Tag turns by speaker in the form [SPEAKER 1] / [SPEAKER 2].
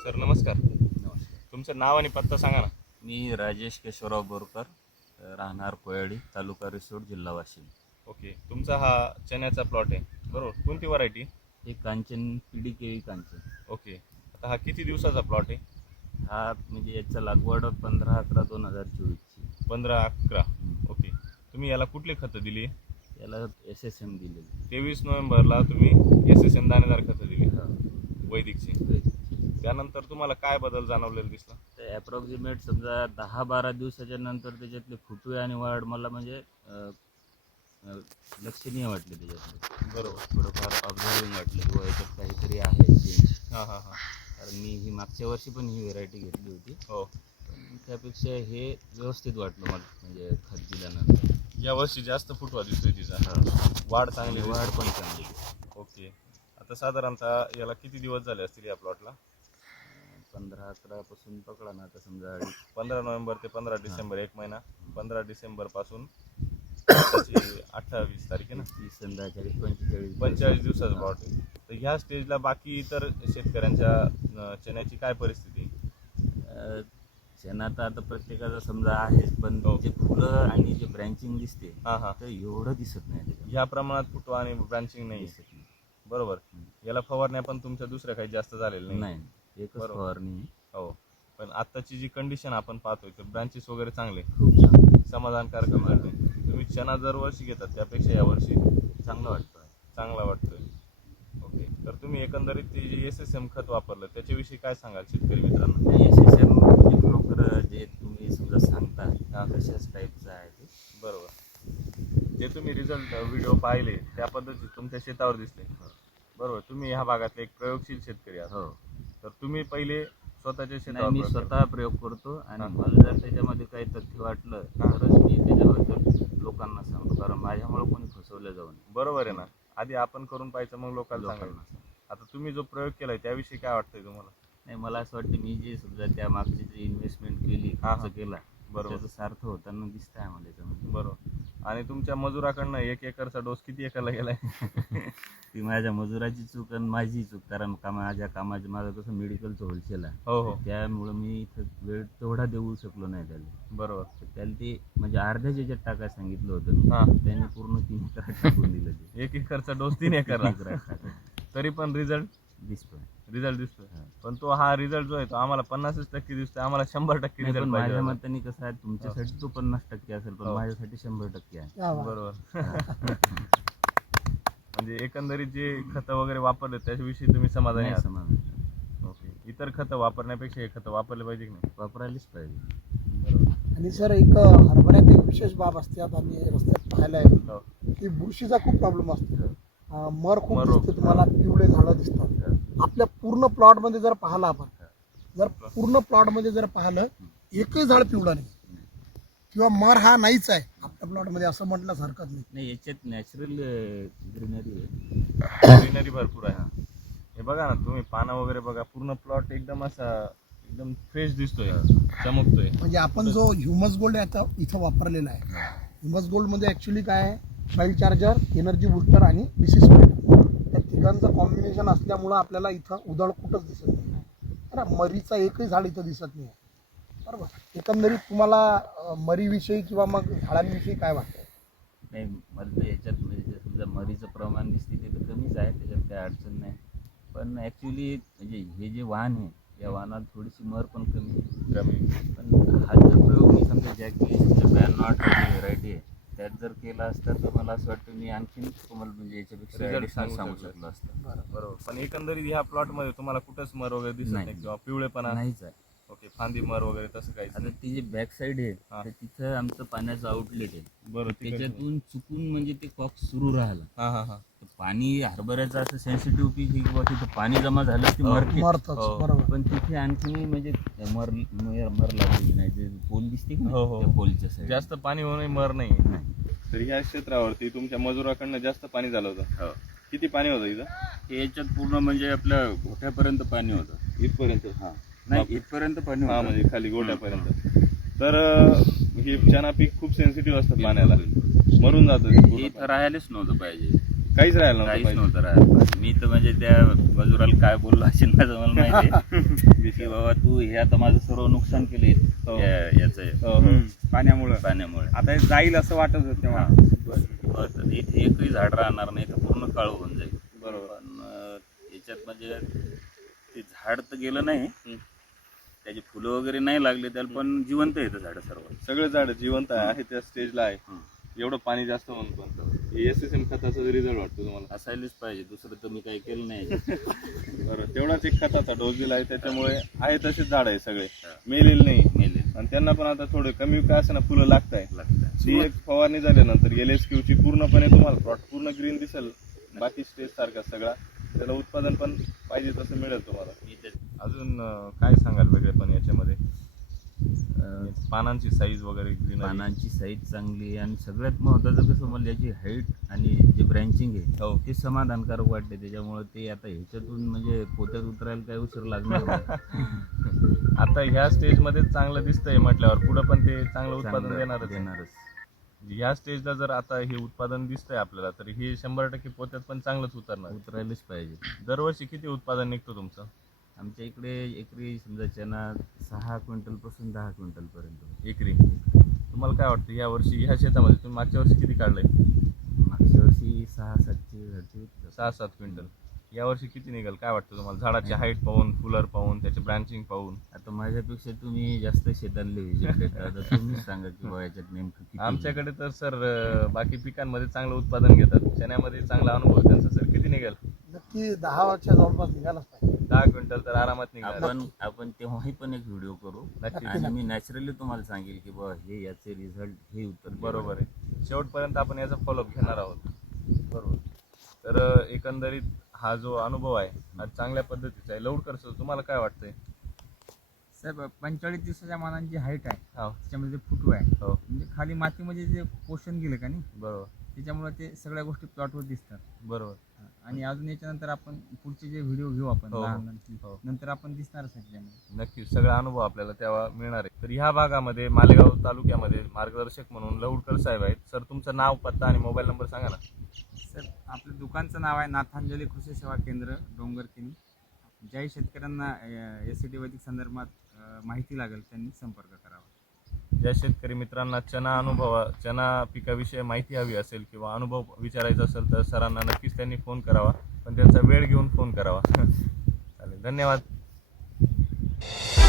[SPEAKER 1] Sir नमस्कार.
[SPEAKER 2] नमस्कार.
[SPEAKER 1] तुमचं नाव आणि पत्ता सांगा ना.
[SPEAKER 2] मी राजेश केशवराव बोरकर, राहणार कोयाडी, तालुका रिसोड, जिल्हा वाशिम.
[SPEAKER 1] ओके, तुमचा हा चण्याचा प्लॉट आहे बरोबर. कोणती व्हरायटी?
[SPEAKER 2] हे कांचन पिढी केळी कांचन.
[SPEAKER 1] ओके, आता हा किती दिवसाचा प्लॉट आहे?
[SPEAKER 2] हा म्हणजे याचा लागवड 15/11/2024.
[SPEAKER 1] 15/11. ओके, तुम्ही याला कुठली खतं दिली?
[SPEAKER 2] याला SSM दिलेली.
[SPEAKER 1] 23 नोव्हेंबरला तुम्ही SSM दाणेदार खतं दिली वैदिकची. त्यानंतर तुम्हाला काय बदल जाणवलेला दिसला?
[SPEAKER 2] तर ॲप्रॉक्सिमेट समजा 10-12 दिवसाच्या नंतर त्याच्यातले फुटवे आणि वाढ मला म्हणजे लक्षणीय वाटले त्याच्यातले.
[SPEAKER 1] बरोबर.
[SPEAKER 2] थोडंफार ऑब्झर्विंग वाटलं किंवा याच्यात काहीतरी आहे चेंज.
[SPEAKER 1] हां हां हां.
[SPEAKER 2] कारण मी ही मागच्या वर्षी पण ही व्हेरायटी घेतली होती.
[SPEAKER 1] हो,
[SPEAKER 2] पण त्यापेक्षा हे व्यवस्थित वाटलं मला, म्हणजे खत दिल्यानंतर.
[SPEAKER 1] या वर्षी जास्त फुटवा दिसतोय तिचा. वाढ चांगली
[SPEAKER 2] आणि
[SPEAKER 1] दिसते.
[SPEAKER 2] वाढ पण चांगली.
[SPEAKER 1] ओके, आता साधारणतः याला किती दिवस झाले असतील या प्लॉटला?
[SPEAKER 2] 15/11 पासून पकडा ना, आता समजा
[SPEAKER 1] 15 नोव्हेंबर ते 15 डिसेंबर, एक महिना. 15 डिसेंबर पासून 28 तारीख आहे ना,
[SPEAKER 2] 45
[SPEAKER 1] दिवसाचा प्लॉट आहे. तर ह्या स्टेजला बाकी इतर शेतकऱ्यांच्या चण्याची काय परिस्थिती आहे?
[SPEAKER 2] शेणा तर आता प्रत्येकाचा समजा आहेच, पण जे फुलं आणि जे ब्रँचिंग दिसते
[SPEAKER 1] हां हां,
[SPEAKER 2] तर एवढं दिसत नाही त्याच्यात.
[SPEAKER 1] ह्या प्रमाणात फुटवा आणि ब्रांचिंग नाही
[SPEAKER 2] दिसत नाही.
[SPEAKER 1] बरोबर. याला फवारण्या पण तुमच्या दुसऱ्या काही जास्त झालेल्या नाही.
[SPEAKER 2] एकच
[SPEAKER 1] बरोबर.
[SPEAKER 2] फवारणी.
[SPEAKER 1] हो, पण आत्ताची जी कंडिशन आपण पाहतोय तर ब्रांचेस वगैरे चांगले,
[SPEAKER 2] खूप चांगलं
[SPEAKER 1] समाधानकारक मिळते. तुम्ही चना दरवर्षी घेतात त्यापेक्षा यावर्षी
[SPEAKER 2] चांगलं वाटतं.
[SPEAKER 1] चांगला वाटतोय. ओके, तर तुम्ही एकंदरीत ते जे SSM खत वापरलं त्याच्याविषयी काय सांगाल शेतकरी मित्रांना?
[SPEAKER 2] SSM म्हणजे खरोखर जे तुम्ही समजा सांगता तशाच टाईपचं आहे ते.
[SPEAKER 1] बरोबर. जे तुम्ही रिझल्ट व्हिडिओ पाहिले त्या पद्धतीत तुमच्या शेतावर दिसले. बरोबर. तुम्ही ह्या भागातले एक प्रयोगशील शेतकरी आहात.
[SPEAKER 2] हो.
[SPEAKER 1] तर तुम्ही पहिले स्वतःच्या
[SPEAKER 2] नाही,
[SPEAKER 1] शेतावर
[SPEAKER 2] मी
[SPEAKER 1] प्रयोग
[SPEAKER 2] स्वतः प्रयोग करतो आणि
[SPEAKER 1] हां.
[SPEAKER 2] मला जर त्याच्यामध्ये काही तथ्य वाटलं तरच मी त्याच्याबद्दल लोकांना सांगतो, कारण माझ्यामुळे कोणी फसवलं जाऊ नये.
[SPEAKER 1] बरोबर आहे ना. आधी आपण करून पाहायचं, मग लोकांना सांगायचं. आता तुम्ही जो प्रयोग केलाय त्याविषयी काय वाटतंय तुम्हाला?
[SPEAKER 2] नाही, मला असं वाटतं मी जे समजा त्या मागची जी इन्व्हेस्टमेंट केली,
[SPEAKER 1] हां,
[SPEAKER 2] खर्च केला,
[SPEAKER 1] बरोबर.
[SPEAKER 2] त्याचं सार्थ होताना दिसतंय आम्हाला याच्यामध्ये.
[SPEAKER 1] बरोबर. आणि तुमच्या मजुराकडनं 1 एकरचा डोस किती एकरला गेलाय?
[SPEAKER 2] ती माझ्या मजुराची चूक आणि माझी चूक, कारण माझ्या कामाचं माझं कसं मेडिकलचं होलसेल आहे.
[SPEAKER 1] हो हो,
[SPEAKER 2] त्यामुळं मी इथं वेळ तेवढा देऊ शकलो नाही त्याला.
[SPEAKER 1] बरोबर.
[SPEAKER 2] तर त्याला ते म्हणजे अर्ध्या ज्याच्यात टाकायला सांगितलं होतं मी,
[SPEAKER 1] हां.
[SPEAKER 2] त्याने पूर्ण 3 एकरात टाकून दिलं ते.
[SPEAKER 1] 1 एकरचा डोस 3 एकरला.
[SPEAKER 2] एकरात टाकलं.
[SPEAKER 1] तरी पण रिझल्ट
[SPEAKER 2] दिसतोय.
[SPEAKER 1] दिसतोय.
[SPEAKER 2] हां.
[SPEAKER 1] पण तो हा रिझल्ट जो आहे तो आम्हाला 50% दिसतोय, आम्हाला 100%
[SPEAKER 2] नाही, पण
[SPEAKER 1] रिझल्ट
[SPEAKER 2] माझ्या
[SPEAKER 1] पाहिजे.
[SPEAKER 2] मताने कसं आहे, तुमच्यासाठी तो 50% असेल, पण
[SPEAKER 1] हो.
[SPEAKER 2] माझ्यासाठी 100% आहे.
[SPEAKER 1] बरोबर. म्हणजे एकंदरीत जे खतं वगैरे वापरले त्याच्याविषयी तुम्ही समाधानी
[SPEAKER 2] नाही,
[SPEAKER 1] आहात?
[SPEAKER 2] समाधान.
[SPEAKER 1] ओके, इतर खतं वापरण्यापेक्षा हे खतं वापरले पाहिजे की नाही?
[SPEAKER 2] वापरायलाच पाहिजे.
[SPEAKER 1] बरोबर.
[SPEAKER 3] आणि सर एक हरभऱ्यात एक विशेष बाब असते, आता आम्ही रस्त्यात पाहायला आहे
[SPEAKER 1] हो.
[SPEAKER 3] की बुरशीचा खूप प्रॉब्लेम असतो. मर खूप
[SPEAKER 1] मर रोग.
[SPEAKER 3] दिसते तुम्हाला, पिवळे झाडं दिसतात. आपल्या पूर्ण प्लॉटमध्ये जर पाहिलं आपण, जर पूर्ण प्लॉटमध्ये जर पाहिलं एकही झाड पिवळं नाही किंवा मर हा नाहीच आहे आपल्या प्लॉटमध्ये, असं म्हटलंच हरकत नाही.
[SPEAKER 2] नाही, याच्यात नॅचरल ग्रीनरी आहे.
[SPEAKER 1] ग्रीनरी भरपूर आहे. हे बघा ना तुम्ही, पानं वगैरे बघा, पूर्ण प्लॉट एकदम असा एकदम फ्रेश दिसतोय, चमकतोय.
[SPEAKER 3] म्हणजे आपण जो ह्युमस गोल्ड आता इथं वापरलेला आहे, ह्युमस गोल्डमध्ये ॲक्च्युली काय आहे, सॉईल चार्जर, एनर्जी बूस्टर आणि BC स्प्रेड, त्या तिघांचं कॉम्बिनेशन असल्यामुळं आपल्याला इथं उधळ कुठंच दिसत नाही. ना मरीचा एकही झाड इथं दिसत नाही. बरोबर. एकंदरीत तुम्हाला मरीविषयी किंवा मग झाडांविषयी काय वाटतं?
[SPEAKER 2] नाही, मला तर याच्यात म्हणजे जे समजा मरीचं प्रमाण दिसते ते तर कमीच आहे, त्याच्यात काही अडचण नाही. पण ॲक्च्युली म्हणजे हे जे वाहन आहे, या वाहनात थोडीशी मर पण कमी आहे. पण हा जर प्रयोग मी समजा जॅकलिस्टच्या नॉट व्हेरायटी आहे त्यात जर केला असता तर मला असं वाटतं मी आणखीन तुम्हाला म्हणजे याच्यापेक्षा
[SPEAKER 1] Result
[SPEAKER 2] additional
[SPEAKER 1] सांगू
[SPEAKER 2] सांगू शकलो असतं.
[SPEAKER 1] बरोबर. पण एकंदरीत ह्या प्लॉट मध्ये तुम्हाला कुठंच मर वगैरे दिसत
[SPEAKER 2] नाही.
[SPEAKER 1] नाही किंवा पिवळेपणा?
[SPEAKER 2] नाहीच आहे.
[SPEAKER 1] ओके, फांदी मर वगैरे तसं काहीच
[SPEAKER 2] आता
[SPEAKER 1] नाही.
[SPEAKER 2] ती जी बॅक साईड आहे
[SPEAKER 1] हां.
[SPEAKER 2] तर तिथं आमचं पाण्याचं आउटलेट आहे.
[SPEAKER 1] बरोबर.
[SPEAKER 2] त्याच्यातून चुकून म्हणजे ते कॉक सुरू राहिला
[SPEAKER 1] हां हां हां.
[SPEAKER 2] तर पाणी हरभऱ्याचं असं सेन्सिटिव्ह पीक आहे किंवा तिथं पाणी जमा झालं की मरते.
[SPEAKER 3] मरतच.
[SPEAKER 1] हो.
[SPEAKER 3] बरोबर.
[SPEAKER 2] पण तिथे आणखी म्हणजे मर लागलेली नाही, जे पोल दिसते की
[SPEAKER 1] हो, हो.
[SPEAKER 2] नाही, त्या पोलच्या साईड
[SPEAKER 1] जास्त पाणी होणे मर नाही. तर ह्या क्षेत्रावरती तुमच्या मजुराकडनं जास्त पाणी झालं होतं.
[SPEAKER 2] हो.
[SPEAKER 1] किती पाणी होतं इथं?
[SPEAKER 2] याच्यात पूर्ण म्हणजे आपल्या घोट्यापर्यंत पाणी होतं.
[SPEAKER 1] इथपर्यंत?
[SPEAKER 2] हा, नाही, इथपर्यंत पाणी
[SPEAKER 1] हा,
[SPEAKER 2] होतं.
[SPEAKER 1] म्हणजे खाली गोट्यापर्यंत. तर हे चना पीक खूप सेन्सिटिव्ह असतं पाण्याला, मरून जातं ते
[SPEAKER 2] हे
[SPEAKER 1] पूर्ण.
[SPEAKER 2] इथं राहायलाच नव्हतं पाहिजे.
[SPEAKER 1] काहीच राहिलं नव्हतं
[SPEAKER 2] काहीच
[SPEAKER 1] पाहिजे.
[SPEAKER 2] नव्हतं राहत. मी तर म्हणजे त्या मजुराला काय बोललो असेल माझं मला माहिती की बाबा तू हे आता माझं सर्व नुकसान केलं
[SPEAKER 1] हो.
[SPEAKER 2] याचं
[SPEAKER 4] पाण्यामुळं
[SPEAKER 2] पाण्यामुळे.
[SPEAKER 4] आता हे जाईल असं वाटत होतं तेव्हा.
[SPEAKER 2] तर इथे एकही झाड राहणार नाही तर पूर्ण काळं होऊन जाईल.
[SPEAKER 1] बरोबर.
[SPEAKER 2] पण याच्यात म्हणजे ते झाड तर गेलं नाही, त्याची फुलं वगैरे नाही लागले त्याला, पण जिवंत येतं झाड सर्व.
[SPEAKER 1] सगळे झाड जिवंत आहे त्या स्टेजला आहे.
[SPEAKER 2] हं.
[SPEAKER 1] एवढं पाणी जास्त म्हणून पण SSM खताचा रिझल्ट वाटतो तुम्हाला?
[SPEAKER 2] असायलाच पाहिजे, दुसरं तर मी काही केलं नाही याच्यात.
[SPEAKER 1] बरं, तेवढाच एक खताचा डोस दिला आहे, त्याच्यामुळे आहे तसेच झाड आहे सगळे, मेलेले नाही.
[SPEAKER 2] मेले
[SPEAKER 1] आणि त्यांना पण आता थोडं कमी काय असं ना फुलं लागताय.
[SPEAKER 2] लागतं.
[SPEAKER 1] ती एक फवारणी झाल्यानंतर LSQ ची पूर्णपणे तुम्हाला प्लॉट पूर्ण ग्रीन दिसेल. बाकी स्टेज सारखा सगळा, त्याला उत्पादन पण पाहिजे तसं मिळेल तुम्हाला. अजून काय सांगाल वेगळे पण याच्यामध्ये? पानांची साईज वगैरे,
[SPEAKER 2] पानांची साईज चांगली आहे आणि सगळ्यात महत्त्वाचं कसं मला याची हाईट आणि जे ब्रँचिंग आहे
[SPEAKER 1] हो.
[SPEAKER 2] ते समाधानकारक वाटते. त्याच्यामुळे ते आता ह्याच्यातून म्हणजे पोत्यात उतरायला काही उशीर लागणार नाही.
[SPEAKER 1] आता ह्या स्टेज मध्ये चांगलं दिसतंय म्हटल्यावर पुढे पण ते चांगलं उत्पादन देणारच. ह्या स्टेजला जर आता हे उत्पादन दिसतंय आपल्याला, तर हे 100% पोत्यात पण चांगलंच उतरणार.
[SPEAKER 2] उतरायलाच पाहिजे.
[SPEAKER 1] दरवर्षी किती उत्पादन निघतं तुमचं?
[SPEAKER 2] आमच्या इकडे एकरी समजा चना 6 क्विंटल पासून 10 क्विंटल पर्यंत
[SPEAKER 1] एकरी. तुम्हाला काय वाटतं या वर्षी ह्या शेतामध्ये तुम्ही मागच्या वर्षी किती काढलंय?
[SPEAKER 2] मागच्या वर्षी 600-700 झाडचे
[SPEAKER 1] 6-7 क्विंटल. या वर्षी किती निघेल काय वाटतं तुम्हाला? झाडाची हाईट पाहून, फुलर पाहून, त्याचे ब्रांचिंग पाहून.
[SPEAKER 2] आता माझ्यापेक्षा तुम्ही जास्त शेतांले व्हिजिट देता, आता तुम्हीच सांगा की बाबा याच्यात नेमकं किती.
[SPEAKER 1] आमच्याकडे तर सर बाकी पिकांमध्ये चांगलं उत्पादन घेतात, चण्यामध्ये चांगला अनुभव आहे त्यांचा. सर किती निघेल?
[SPEAKER 3] नक्की 10च्या जवळपास निघालाच पाहिजे.
[SPEAKER 1] 10 क्विंटल तर आरामात निघाल.
[SPEAKER 2] आपण तेव्हाही पण एक व्हिडिओ करू
[SPEAKER 1] नक्की.
[SPEAKER 2] आणि मी नॅचरली तुम्हाला सांगेल की बाबा हे याचे रिझल्ट हे उत्तर
[SPEAKER 1] बरोबर आहे. शेवटपर्यंत आपण याचा फॉलोअप घेणार आहोत. बरोबर. तर एकंदरीत हा जो अनुभव आहे हा चांगल्या पद्धतीचा आहे. लवकर सर तुम्हाला काय वाटतंय?
[SPEAKER 4] साहेब 45 दिवसाच्या मानांची हाईट आहे,
[SPEAKER 1] हो.
[SPEAKER 4] त्याच्यामध्ये फुटवा आहे,
[SPEAKER 1] हो.
[SPEAKER 4] म्हणजे खाली मातीमध्ये जे पोषण गेलं का नाही,
[SPEAKER 1] बरोबर.
[SPEAKER 4] त्याच्यामुळे ते सगळ्या गोष्टी प्लॉटवर दिसतात.
[SPEAKER 1] बरोबर.
[SPEAKER 4] आणि अजून याच्यानंतर आपण पुढचे जे व्हिडिओ घेऊ आपण
[SPEAKER 1] हो, हो.
[SPEAKER 4] लहान
[SPEAKER 1] हो.
[SPEAKER 4] नंतर आपण दिसणारच आहे त्याच्यामध्ये.
[SPEAKER 1] नक्कीच सगळा अनुभव आपल्याला तेव्हा मिळणार आहे. तर ह्या भागामध्ये मालेगाव तालुक्यामध्ये मार्गदर्शक म्हणून लवडकर साहेब आहेत. सर तुमचं नाव, पत्ता आणि मोबाईल नंबर सांगा ना.
[SPEAKER 4] सर आपल्या दुकानचं नाव आहे नाथांजली कृषी सेवा केंद्र, डोंगरकिनी. ज्याही शेतकऱ्यांना SCT वैदिक संदर्भात माहिती लागेल त्यांनी संपर्क करावा.
[SPEAKER 1] ज्या शेतकरी मित्रांना चना पिकाविषयी माहिती हवी असेल किंवा अनुभव विचारायचा असेल तर सरांना नक्कीच त्यांनी फोन करावा, पण त्यांचा वेळ घेऊन फोन करावा. चालेल, धन्यवाद.